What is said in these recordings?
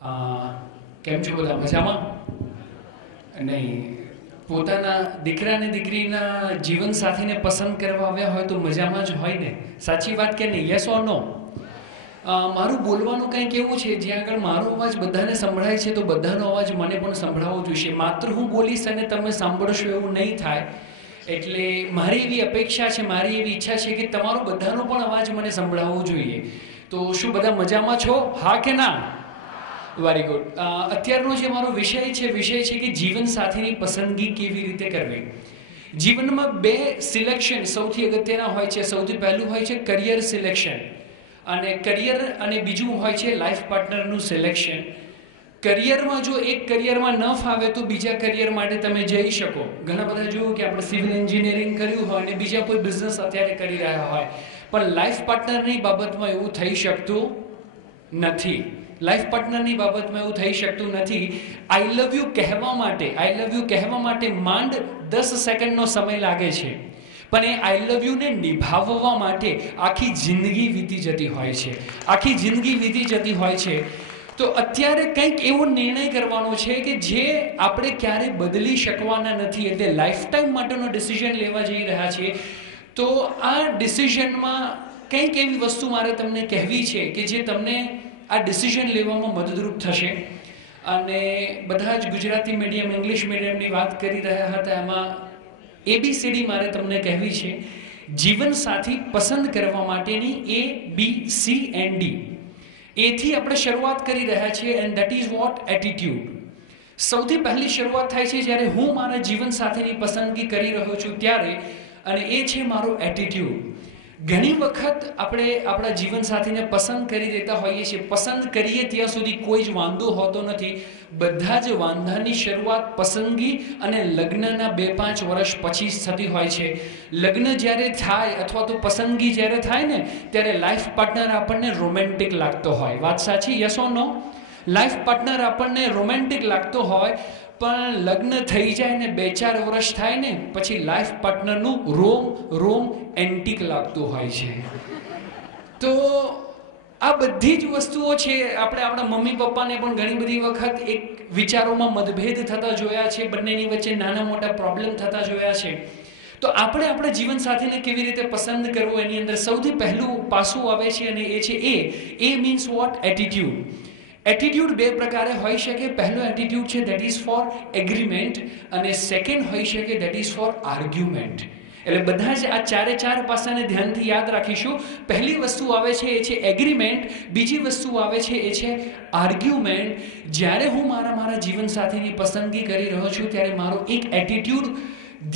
કેમ છો બધા મજામાં? નહીં, પોતાના દીકરા ને દીકરીના જીવન સાથીને પસંદ કરવા આવ્યા હોય તો મજામાં જ હોય ને. સાચી વાત કે નહીં? યસ ઓર નો? મારું બોલવાનું કંઈક એવું છે જ્યાં આગળ મારો અવાજ બધાને સંભળાય છે તો બધાનો અવાજ મને પણ સંભળાવવો જોઈશે. માત્ર હું બોલીશ અને તમે સાંભળશો એવું નહીં થાય. એટલે મારી એવી અપેક્ષા છે, મારી એવી ઈચ્છા છે કે તમારો બધાનો પણ અવાજ મને સંભળાવવો જોઈએ. તો શું બધા મજામાં છો? હા કે ના? Very good. અત્યારનો જે મારો વિષય છે કે જીવનસાથીની પસંદગી કેવી રીતે કરવી. જીવનમાં બે સિલેક્શન સૌથી અગત્યના હોય છે. સૌથી પહેલું હોય છે કરિયર સિલેક્શન, અને કરિયર અને બીજું હોય છે લાઈફ પાર્ટનરનું સિલેક્શન. કરિયરમાં જો એક કરિયરમાં ન ફાવે તો બીજા કરિયર માટે તમે જઈ શકો. ઘણા બધા જોયું કે આપણે સિવિલ એન્જિનિયરિંગ કર્યું હોય અને બીજા કોઈ બિઝનેસ અત્યારે કરી રહ્યા હોય, પણ લાઈફ પાર્ટનરની બાબતમાં એવું થઈ શકતું નથી. લાઈફ પાર્ટનરની બાબતમાં એવું થઈ શકતું નથી. આઈ લવ યુ કહેવા માટે માંડ 10 સેકન્ડનો સમય લાગે છે, પણ એ આઈ લવ યુને નિભાવવા માટે આખી જિંદગી વીતી જતી હોય છે. તો અત્યારે કંઈક એવો નિર્ણય કરવાનો છે કે જે આપણે ક્યારેય બદલી શકવાના નથી. એટલે લાઈફ ટાઈમ માટેનો ડિસિઝન લેવા જઈ રહ્યા છીએ. તો આ ડિસિઝનમાં કંઈક એવી વસ્તુ મારે તમને કહેવી છે કે જે તમને આ ડિસિઝન લેવામાં મદદરૂપ થશે. અને બધા જ ગુજરાતી મીડિયમ, ઇંગ્લિશ મીડિયમની વાત કરી રહ્યા હતા, એમાં ABCD મારે તમને કહેવી છે. જીવનસાથી પસંદ કરવા માટેની ABCD. એથી આપણે શરૂઆત કરી રહ્યા છીએ, and that is what attitude. સૌથી પહેલી શરૂઆત થાય છે જ્યારે હું મારા જીવનસાથીની પસંદગી કરી રહ્યો છું ત્યારે, અને એ છે મારો એટીટ્યુડ. ઘણી વખત આપણે આપણા જીવનસાથીને પસંદ કરી દેતા હોઈએ છીએ. પસંદ કરીએ ત્યાં સુધી કોઈ જ વાંધો હોતો નથી. બધા જ વાંધાની શરૂઆત પસંદગી અને લગ્નના 2-5 વર્ષ પછી થતી હોય છે. લગ્ન જ્યારે થાય અથવા તો પસંદગી જ્યારે થાય ને, ત્યારે લાઈફ પાર્ટનર આપણને રોમેન્ટિક લાગતો હોય. વાત સાચી? Yes or no? Life partner આપણને રોમેન્ટિક લાગતો હોય, પણ લગ્ન થઈ જાય ને 2-4 વર્ષ થાય ને પછી લાઈફ પાર્ટનરનું રોમ એન્ટિક લાગતું હોય છે. તો આ બધી જ વસ્તુઓ છે. આપણે આપણા મમ્મી પપ્પાને પણ ઘણી બધી વખત એક વિચારોમાં મતભેદ થતા જોયા છે. બંનેની વચ્ચે નાના મોટા પ્રોબ્લેમ થતા જોયા છે. તો આપણે આપણા જીવનસાથીને કેવી રીતે પસંદ કરવો, એની અંદર સૌથી પહેલું પાસું આવે છે, અને એ છે એ મીન્સ વોટ એટીટ્યુડ. એટીટ્યુડ બે પ્રકારે હોઈ શકે. પહેલો એટીટ્યુડ છે ધેટ ઇઝ ફોર એગ્રીમેન્ટ, અને સેકન્ડ હોઈ શકે ધેટ ઇઝ ફોર આર્ગ્યુમેન્ટ. એટલે બધા જ આ ચારે પાસાને ધ્યાનથી યાદ રાખીશું. પહેલી વસ્તુ આવે છે એ છે એગ્રીમેન્ટ, બીજી વસ્તુ આવે છે એ છે આર્ગ્યુમેન્ટ. જ્યારે હું મારા જીવનસાથીની પસંદગી કરી રહ્યો છું ત્યારે મારો એક એટીટ્યુડ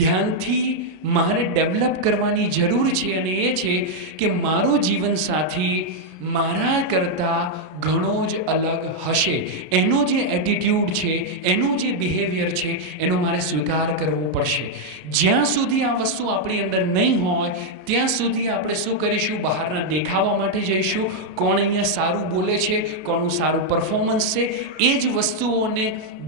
ધ્યાનથી મારે ડેવલપ કરવાની જરૂર છે, અને એ છે કે મારો જીવનસાથી મારા કરતાં ઘણો જ અલગ હશે. એનો જે એટીટ્યુડ છે, એનું જે બિહેવિયર છે, એનો મારે સ્વીકાર કરવો પડશે. જ્યાં સુધી આ વસ્તુ આપણી અંદર નહીં હોય ત્યાં સુધી આપણે શું કરીશું? બહારના દેખાવા માટે જઈશું. કોણ અહીંયા સારું બોલે છે, કોનું સારું પરફોર્મન્સ છે, એ જ વસ્તુઓને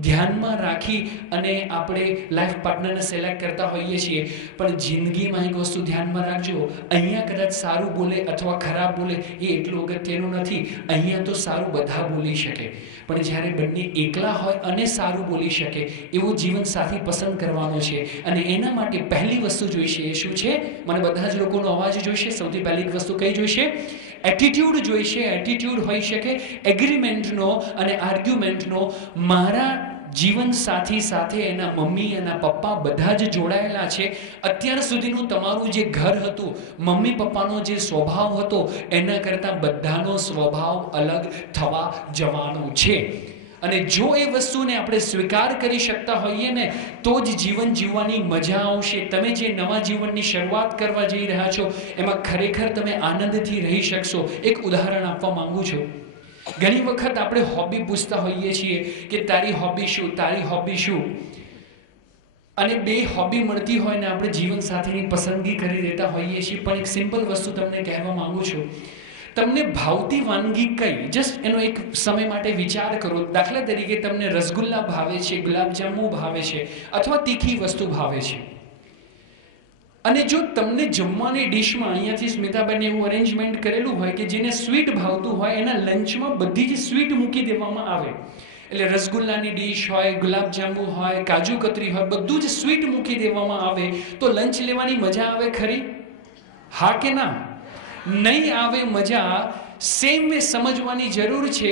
ધ્યાનમાં રાખી અને આપણે લાઈફ પાર્ટનરને સિલેક્ટ કરતા હોઈએ છીએ. પણ જિંદગીમાં એક વસ્તુ ધ્યાનમાં રાખજો, અહીંયા કદાચ સારું બોલે અથવા ખરાબ બોલે એ એટલું અગત્યનું નથી. અહીંયા તો સારું બધા બોલી શકે, પણ જ્યારે બંને એકલા હોય અને સારું બોલી શકે એવો જીવનસાથી પસંદ કરવાનો છે. અને એના માટે પહેલી વસ્તુ જોઈશે એ શું છે? મને બધા જ લોકોનો અવાજ જોઈશે. સૌથી પહેલી વસ્તુ કઈ જોઈશે? એટીટ્યુડ જોઈશે. એટીટ્યુડ હોઈ શકે એગ્રીમેન્ટનો અને આર્ગ્યુમેન્ટનો. મારા જીવનસાથી સાથે એના મમ્મી, એના પપ્પા બધા જ જોડાયેલા છે. અત્યાર સુધીનું તમારું જે ઘર હતું, મમ્મી પપ્પાનો જે સ્વભાવ હતો, એના કરતાં બધાનો સ્વભાવ અલગ થવા જવાનો છે. અને જો એ વસ્તુને આપણે સ્વીકાર કરી શકતા હોઈએ ને તો જ જીવન જીવવાની મજા આવશે. તમે જે નવા જીવનની શરૂઆત કરવા જઈ રહ્યા છો એમાં ખરેખર તમે આનંદથી રહી શકશો. એક ઉદાહરણ આપવા માંગુ છું. ઘણી વખત આપણે હોબી પૂછતા હોઈએ છીએ કે તારી હોબી શું, તારી હોબી શું, અને બે હોબી મળતી હોય ને આપણે જીવનસાથીની પસંદગી કરી દેતા હોઈએ છીએ. પણ એક સિમ્પલ વસ્તુ તમને કહેવા માંગુ છું. તમને ભાવતી વાનગી કઈ? જસ્ટ એનો એક સમય માટે વિચાર કરો. દાખલા તરીકે તમને રસગુલ્લા ભાવે છે, ગુલાબજાંબુ ભાવે છે, અથવા તીખી વસ્તુ ભાવે છે. અને જો તમને જમવાની ડિશમાં અહીંયાથી સ્મિતાબેને એવું અરેન્જમેન્ટ કરેલું હોય કે જેને સ્વીટ ભાવતું હોય એના લંચમાં બધી જ સ્વીટ મૂકી દેવામાં આવે, એટલે રસગુલ્લાની ડીશ હોય, ગુલાબજાંબુ હોય, કાજુ કતરી હોય, બધું જ સ્વીટ મૂકી દેવામાં આવે, તો લંચ લેવાની મજા આવે ખરી? હા કે ના? નહીં આવે મજા. સેમ વે સમજવાની જરૂર છે,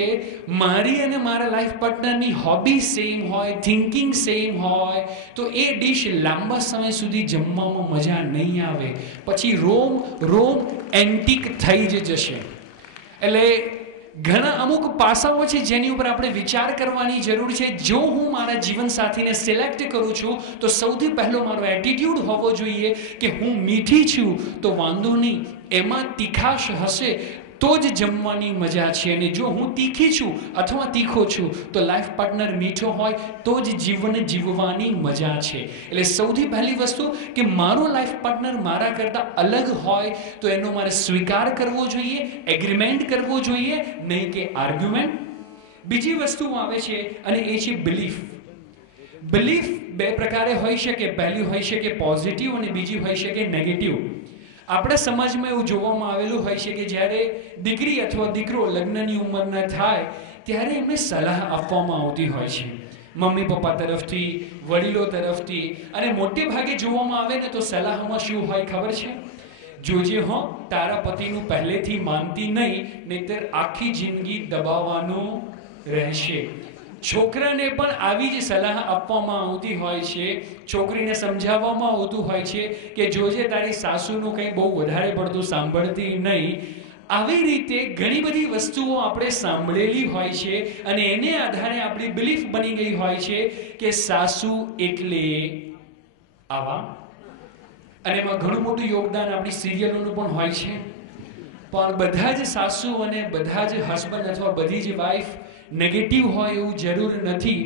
મારી અને મારા લાઈફ પાર્ટનરની હોબી સેમ હોય, થિંકિંગ સેમ હોય, તો એ ડિશ લાંબા સમય સુધી જમવામાં મજા નહીં આવે, પછી રોમ એન્ટિક થઈ જ જશે. એટલે ઘણા અમુક પાસાઓ છે જેની ઉપર આપણે વિચાર કરવાની જરૂર છે. જો હું મારા જીવનસાથીને સિલેક્ટ કરું છું તો સૌથી પહેલો મારો એટીટ્યુડ હોવો જોઈએ કે હું મીઠી છું તો વાંધો નહીં, એમાં તીખાશ હશે તો જ જમવાની મજા છે, અને જો હું તીખી છું અથવા તીખો છું તો લાઈફ પાર્ટનર મીઠો હોય તો જ જીવન જીવવાની મજા છે. એટલે સૌથી પહેલી વસ્તુ કે મારો લાઈફ પાર્ટનર મારા કરતાં અલગ હોય તો એનો મારે સ્વીકાર કરવો જોઈએ, એગ્રીમેન્ટ કરવો જોઈએ, નહીં કે આર્ગ્યુમેન્ટ. બીજી વસ્તુ આવે છે અને એ છે બિલીફ. બિલીફ બે પ્રકારે હોઈ શકે. પહેલી હોઈ શકે પોઝિટિવ અને બીજી હોઈ શકે નેગેટિવ. આપણા સમાજમાં એવું જોવામાં આવેલું હોય છે કે જ્યારે દીકરી અથવા દીકરો લગ્નની ઉંમરના થાય ત્યારે એમને સલાહ આપવામાં આવતી હોય છે, મમ્મી પપ્પા તરફથી, વડીલો તરફથી, અને મોટે ભાગે જોવામાં આવે ને તો સલાહમાં શું હોય ખબર છે? જોજે હો તારા પતિનું પહેલેથી માનતી નહીં, નહીંતર આખી જિંદગી દબાવવાનું રહેશે. છોકરાને પણ આવી જ સલાહ આપવામાં આવતી હોય છે, છોકરીને સમજાવવામાં આવતું હોય છે કે જોજે તારી સાસુનું કંઈ બહુ વધારે પડતું સાંભળતી નહીં. આવી રીતે ઘણી બધી વસ્તુઓ આપણે સાંભળેલી હોય છે અને એને આધારે આપણી બિલીફ બની ગઈ હોય છે કે સાસુ એટલે આવા. અને એમાં ઘણું મોટું યોગદાન આપણી સિરિયલોનું પણ હોય છે. પણ બધા જ સાસુ અને બધા જ હસબન્ડ અથવા બધી જ વાઈફ નેગેટિવ હોય એવું જરૂર નથી.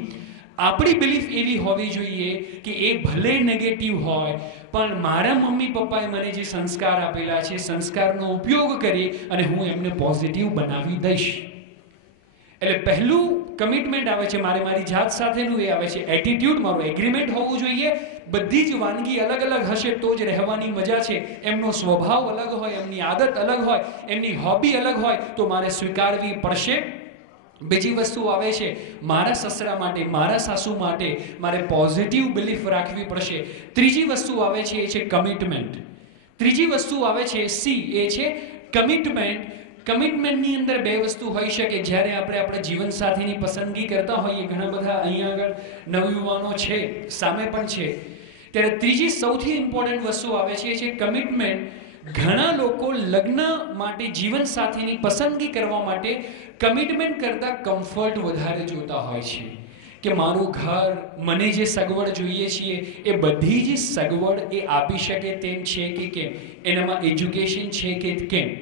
આપણી બિલીફ એવી હોવી જોઈએ કે એ ભલે નેગેટિવ હોય પણ મારા મમ્મી પપ્પાએ મને જે સંસ્કાર આપેલા છે, સંસ્કારનો ઉપયોગ કરી અને હું એમને પોઝિટિવ બનાવી દઈશ. એટલે પહેલું કમિટમેન્ટ આવે છે મારે મારી જાત સાથેનું, એ આવે છે એટીટ્યુડ. મારું એગ્રીમેન્ટ હોવું જોઈએ. બધી જ વાનગી અલગ અલગ હશે તો જ રહેવાની મજા છે. એમનો સ્વભાવ અલગ હોય, એમની આદત અલગ હોય, એમની હોબી અલગ હોય તો મારે સ્વીકારવી પડશે. બીજી વસ્તુ આવે છે મારા સસરા માટે, મારા સાસુ માટે મારે પોઝિટિવ બિલીફ રાખવી પડશે. ત્રીજી વસ્તુ આવે છે એ છે કમિટમેન્ટ. ત્રીજી વસ્તુ આવે છે સી, એ છે કમિટમેન્ટ. કમિટમેન્ટની અંદર બે વસ્તુ હોઈ શકે. જ્યારે આપણે આપણા જીવનસાથીની પસંદગી કરતા હોઈએ, ઘણા બધા અહીંયા આગળ નવયુવાનો છે, સામે પણ છે, ત્યારે ત્રીજી સૌથી ઇમ્પોર્ટન્ટ વસ્તુ આવે છે એ છે કમિટમેન્ટ. ઘણા લોકો લગ્ન માટે જીવનસાથીની પસંદગી કરવા માટે કમિટમેન્ટ કરતાં કમ્ફર્ટ વધારે જોતા હોય છે કે મારું ઘર, મને જે સગવડ જોઈએ છીએ એ બધી જ સગવડ એ આપી શકે તેમ છે કે કેમ, એનામાં એજ્યુકેશન છે કે કેમ.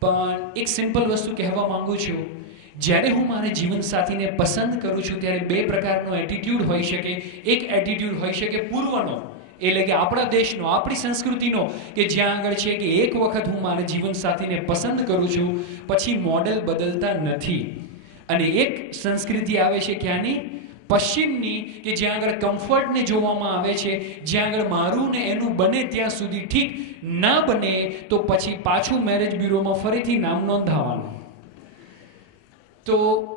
પણ એક સિમ્પલ વસ્તુ કહેવા માંગુ છું, જ્યારે હું મારા જીવનસાથીને પસંદ કરું છું ત્યારે બે પ્રકારનો એટીટ્યુડ હોઈ શકે. એક એટીટ્યુડ હોઈ શકે પૂર્વનો, એટલે કે આપણા દેશનો, આપણી સંસ્કૃતિનો, કે જ્યાં આગળ છે કે એક વખત હું મારા જીવનસાથીને પસંદ કરું છું પછી મોડેલ બદલતા નથી. અને એક સંસ્કૃતિ આવે છે ક્યાંની? પશ્ચિમની, કે જ્યાં આગળ કમ્ફર્ટને જોવામાં આવે છે, જ્યાં આગળ મારું ને એનું બને ત્યાં સુધી ઠીક, ના બને તો પછી પાછું મેરેજ બ્યુરોમાં ફરીથી નામ નોંધાવાનું. તો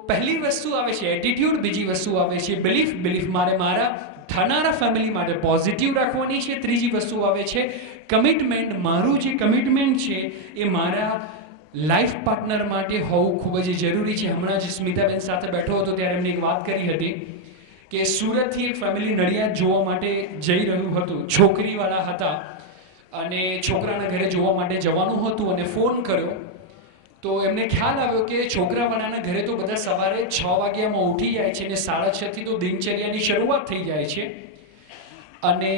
પહેલી વસ્તુ આવે છે એટીટ્યુડ, બીજી વસ્તુ આવે છે બિલીફ. બિલીફ મારે મારા થનારા ફેમિલી માટે પોઝિટિવ રાખવાની છે. ત્રીજી વસ્તુ આવે છે કમિટમેન્ટ. મારું જે કમિટમેન્ટ છે એ મારા લાઈફ પાર્ટનર માટે હોવું ખૂબ જ જરૂરી છે. હમણાં જ સ્મિતાબેન સાથે બેઠો હતો ત્યારે એમને એક વાત કરી હતી કે સુરતથી એક ફેમિલી નડિયાદ જોવા માટે જઈ રહ્યું હતું. છોકરીવાળા હતા અને છોકરાના ઘરે જોવા માટે જવાનું હતું અને ફોન કર્યો તો એમને ખ્યાલ આવ્યો કે છોકરાવાળાના ઘરે તો બધા સવારે 6 વાગ્યામાં ઉઠી જાય છે અને 6:30 થી તો દિનચર્યાની શરૂઆત થઈ જાય છે. અને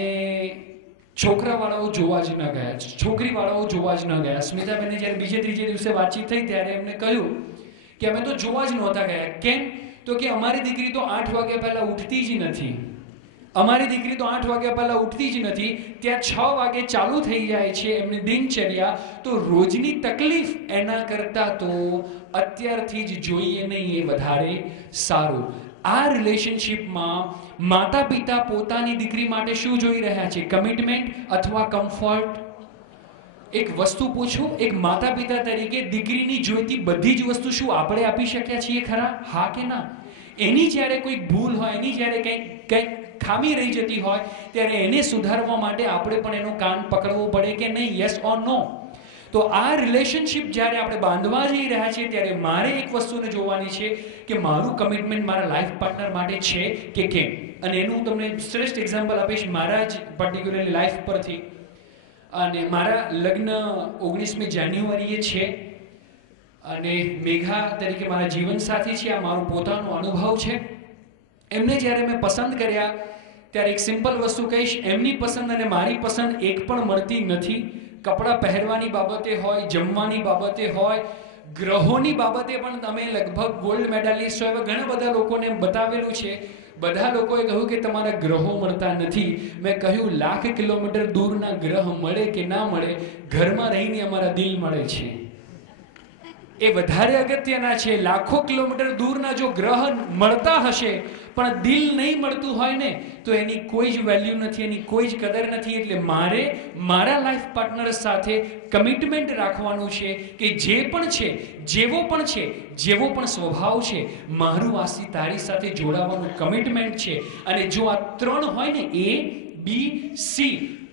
છોકરાવાળાઓ જોવા જ ન ગયા, છોકરીવાળાઓ જોવા જ ન ગયા. સ્મિતાબેનને જ્યારે બીજે ત્રીજે દિવસે વાતચીત થઈ ત્યારે એમને કહ્યું કે અમે તો જોવા જ નહોતા ગયા. કેમ? તો કે અમારી દીકરી તો 8 વાગ્યા પહેલાં ઉઠતી જ નથી. અમારી દીકરી તો 8 વાગ્યા પહેલાં ઉઠતી જ નથી. ત્યાં 6 વાગે ચાલુ થઈ જાય છે એમની દિનચર્યા. તો રોજની તકલીફ એના કરતાં તો અત્યારથી જ જોઈએ નહીં એ વધારે સારું. આ રિલેશનશિપમાં માતા પિતા પોતાની દીકરી માટે શું જોઈ રહ્યા છે? કમિટમેન્ટ અથવા કમ્ફર્ટ? એક વસ્તુ પૂછું, એક માતા પિતા તરીકે દીકરીની જોઈતી બધી જ વસ્તુ શું આપણે આપી શક્યા છીએ ખરા? હા કે ના? એની જ્યારે કોઈ ભૂલ હોય, એની જ્યારે કંઈક ખામી રહી જતી હોય, ત્યારે એને સુધારવા માટે આપણે પણ એનો કાન પકડવો પડે કે નહીં? યસ ઓર નો? તો આ રિલેશનશિપ જ્યારે આપણે બાંધવા જઈ રહ્યા છીએ ત્યારે મારે એક વસ્તુને જોવાની છે કે મારું કમિટમેન્ટ મારા લાઈફ પાર્ટનર માટે છે કે કેમ. અને એનું હું તમને શ્રેષ્ઠ એક્ઝામ્પલ આપીશ મારા જ પર્ટિક્યુલરલી લાઈફ પરથી. અને મારા લગ્ન 19મી જાન્યુઆરીએ છે અને મેઘા તરીકે મારા જીવનસાથી છે. આ મારો પોતાનો અનુભવ છે. એમને જ્યારે મેં પસંદ કર્યા ત્યારે એક સિમ્પલ વસ્તુ કહીશ, એમની પસંદ અને મારી પસંદ એક પણ મળતી નથી. કપડાં પહેરવાની બાબતે હોય, જમવાની બાબતે હોય, ગ્રહોની બાબતે પણ તમે લગભગ ગોલ્ડ મેડાલિસ્ટ હોય, ઘણા બધા લોકોને બતાવેલું છે. બધા લોકોએ કહ્યું કે તમારા ગ્રહો મળતા નથી. મેં કહ્યું લાખ કિલોમીટર દૂરના ગ્રહ મળે કે ના મળે, ઘરમાં રહીને અમારા દિલ મળે છે. એ વધારે અગત્યના છે. લાખો કિલોમીટર દૂરના જો ગ્રહ મળતા હશે પણ દિલ નહીં મળતું હોય ને, તો એની કોઈ જ વેલ્યુ નથી, એની કોઈ જ કદર નથી. એટલે મારે મારા લાઈફ પાર્ટનર સાથે કમિટમેન્ટ રાખવાનું છે કે જે પણ છે, જેવો પણ છે, જેવો પણ સ્વભાવ છે, મારું આસી તારી સાથે જોડાવાનું કમિટમેન્ટ છે. અને જો આ ત્રણ હોય ને, A, B, C,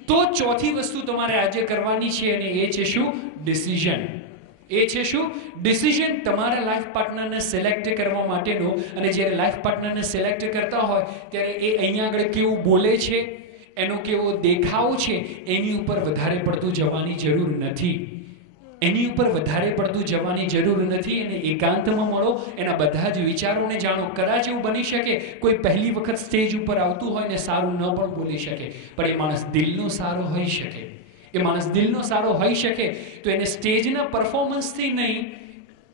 તો ચોથી વસ્તુ તમારે આજે કરવાની છે અને એ છે શું? ડિસિઝન. એ છે શું? ડિસિઝન તમારા લાઈફ પાર્ટનરને સિલેક્ટ કરવા માટેનો. અને જ્યારે લાઈફ પાર્ટનરને સિલેક્ટ કરતા હોય ત્યારે એ અહીંયા આગળ કેવું બોલે છે, એનો કેવો દેખાવ છે, એની ઉપર વધારે પડતું જવાની જરૂર નથી. એની ઉપર વધારે પડતું જવાની જરૂર નથી. એને એકાંતમાં મળો, એના બધા જ વિચારોને જાણો. કદાચ એવું બની શકે કોઈ પહેલી વખત સ્ટેજ ઉપર આવતું હોય ને સારું ન પણ બોલી શકે, પણ એ માણસ દિલનો સારો હોઈ શકે. એ માણસ દિલનો સારો હોઈ શકે તો એને સ્ટેજના પરફોર્મન્સથી નહીં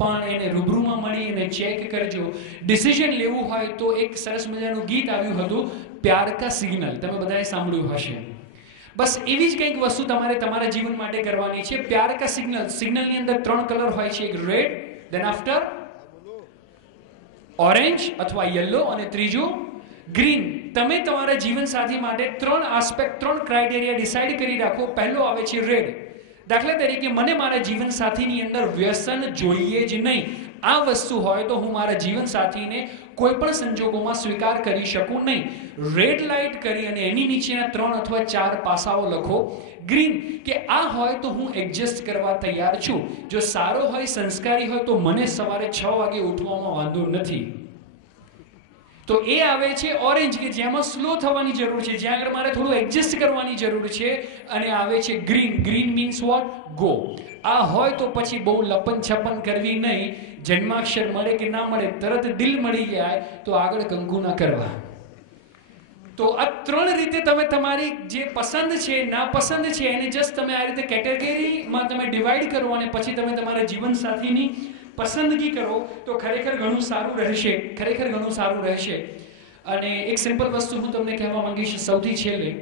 પણ એને રૂબરૂમાં મળી એને ચેક કરજો. ડિસિઝન લેવું હોય તો એક સરસ મજાનું ગીત આવ્યું હતું, પ્યાર કા સિગ્નલ. તમે બધાએ સાંભળ્યું હશે. બસ એવી જ કંઈક વસ્તુ તમારે તમારા જીવન માટે કરવાની છે. પ્યાર કા સિગ્નલ. સિગ્નલની અંદર 3 કલર હોય છે. એક રેડ, ધેન આફ્ટર ઓરેન્જ અથવા યલો, અને ત્રીજું ગ્રીન. તમે તમારા જીવનસાથી માટે 3 આસ્પેક્ટ, 3 ક્રાઇટેરિયા ડિસાઇડ કરી રાખો. પહેલો આવે છે રેડ. દાખલા તરીકે મને મારા જીવનસાથીની અંદર વ્યસન જોઈએ જ નહીં. આ વસ્તુ હોય તો હું મારા જીવનસાથીને કોઈ પણ સંજોગોમાં સ્વીકાર કરી શકું નહીં. રેડ લાઇટ કરી અને એની નીચેના 3 અથવા 4 પાસાઓ લખો. ગ્રીન, કે આ હોય તો હું એડજસ્ટ કરવા તૈયાર છું. જો સારો હોય, સંસ્કારી હોય, તો મને સવારે 6 વાગે ઉઠવામાં વાંધો નથી. તો એ આવે છે ઓરેન્જ, કે જેમાં સ્લો થવાની જરૂર છે, જ્યાં આગળ મારે થોડું એડજસ્ટ કરવાની જરૂર છે. અને આવે છે green. Green means what? Go. આ હોય તો પછી બહુ લપન છપન કરવી નહીં. જન્માક્ષર મળે કે ના મળે, તરત દિલ મળી જાય તો આગળ કંકુ ના કરવા. તો આ 3 રીતે તમે તમારી જે પસંદ છે, નાપસંદ છે, એને જસ્ટ તમે આ રીતે કેટેગરીમાં તમે ડિવાઈડ કરો અને પછી તમે તમારા જીવનસાથીની પસંદગી કરો તો ખરેખર ઘણું સારું રહેશે. ખરેખર ઘણું સારું રહેશે. અને એક સિમ્પલ વસ્તુ હું તમને કહેવા માંગીશ સૌથી છેલ્લે,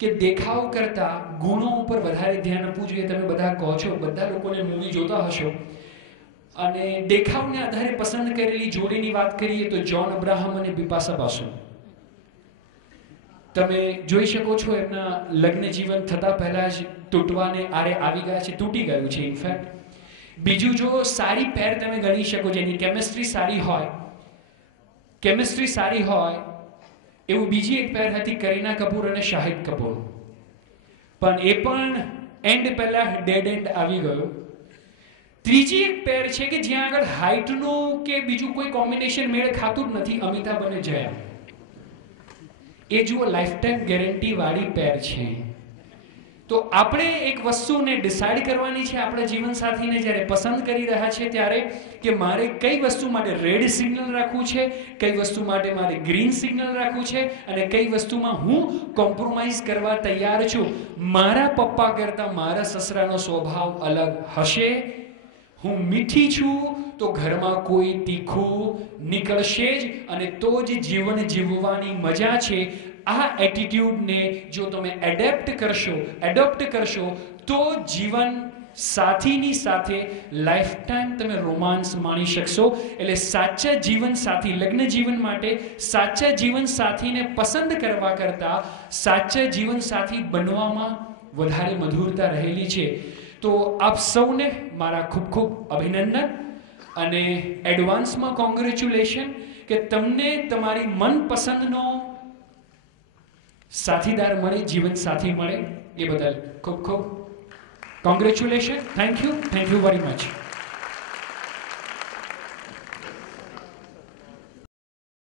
કે દેખાવ કરતા ગુણો ઉપર વધારે ધ્યાન આપવું જોઈએ. તમે બધા કહો છો, બધા લોકોને મૂવી જોતા હશો, અને દેખાવને આધારે પસંદ કરેલી જોડીની વાત કરીએ તો જ્હોન અબ્રાહમ અને બિપાશા બાસુ. તમે જોઈ શકો છો એમના લગ્ન જીવન થતા પહેલા જ તૂટવાને આરે આવી ગયા છે, તૂટી ગયું છે ઇનફેક્ટ. બીજું, જો સારી પેર તમે ગણી શકો, જેની કેમિસ્ટ્રી સારી હોય, કેમિસ્ટ્રી સારી હોય, એવું બીજી એક પેર હતી કરીના કપૂર અને શાહિદ કપૂર. પણ એ પણ એન્ડ પહેલા ડેડ એન્ડ આવી ગયો. ત્રીજી એક પેર છે કે જ્યાં આગળ હાઇટનું કે બીજું કોઈ કોમ્બિનેશન મેળ ખાતું જ નથી, અમિતાભ અને જયા. એ જુઓ લાઈફ ટાઈમ ગેરંટી વાળી પેર છે. તો આપણે એક વસ્તુને ડિસાઇડ કરવાની છે આપણા જીવનસાથીને જ્યારે પસંદ કરી રહ્યા છે ત્યારે, કે મારે કઈ વસ્તુ માટે રેડ સિગ્નલ રાખવું છે, કઈ વસ્તુ માટે મારે ગ્રીન સિગ્નલ રાખવું છે, અને કઈ વસ્તુમાં હું કોમ્પ્રોમાઇઝ કરવા તૈયાર છું. મારા પપ્પા કરતાં મારા સસરાનો સ્વભાવ અલગ હશે. હું મીઠી છું તો ઘરમાં કોઈ તીખું નીકળશે જ, અને તો જ જીવન જીવવાની મજા છે. આ એટીટ્યુડને જો તમે એડોપ્ટ કરશો તો જીવન સાથીની સાથે લાઈફ ટાઈમ તમે રોમાન્સ માણી શકશો. એટલે સાચા જીવન સાથી, લગ્ન જીવન માટે સાચા જીવન સાથીને પસંદ કરવા કરતાં સાચા જીવન સાથી બનવામાં વધારે મધુરતા રહેલી છે. તો આપ સૌને મારા ખૂબ ખૂબ અભિનંદન અને એડવાન્સમાં કોંગ્રેચ્યુલેશન કે તમને તમારી મનપસંદનો સાથીદાર મળે, જીવન સાથી મળે, એ બદલ ખૂબ ખૂબ congratulation. Thank you very much.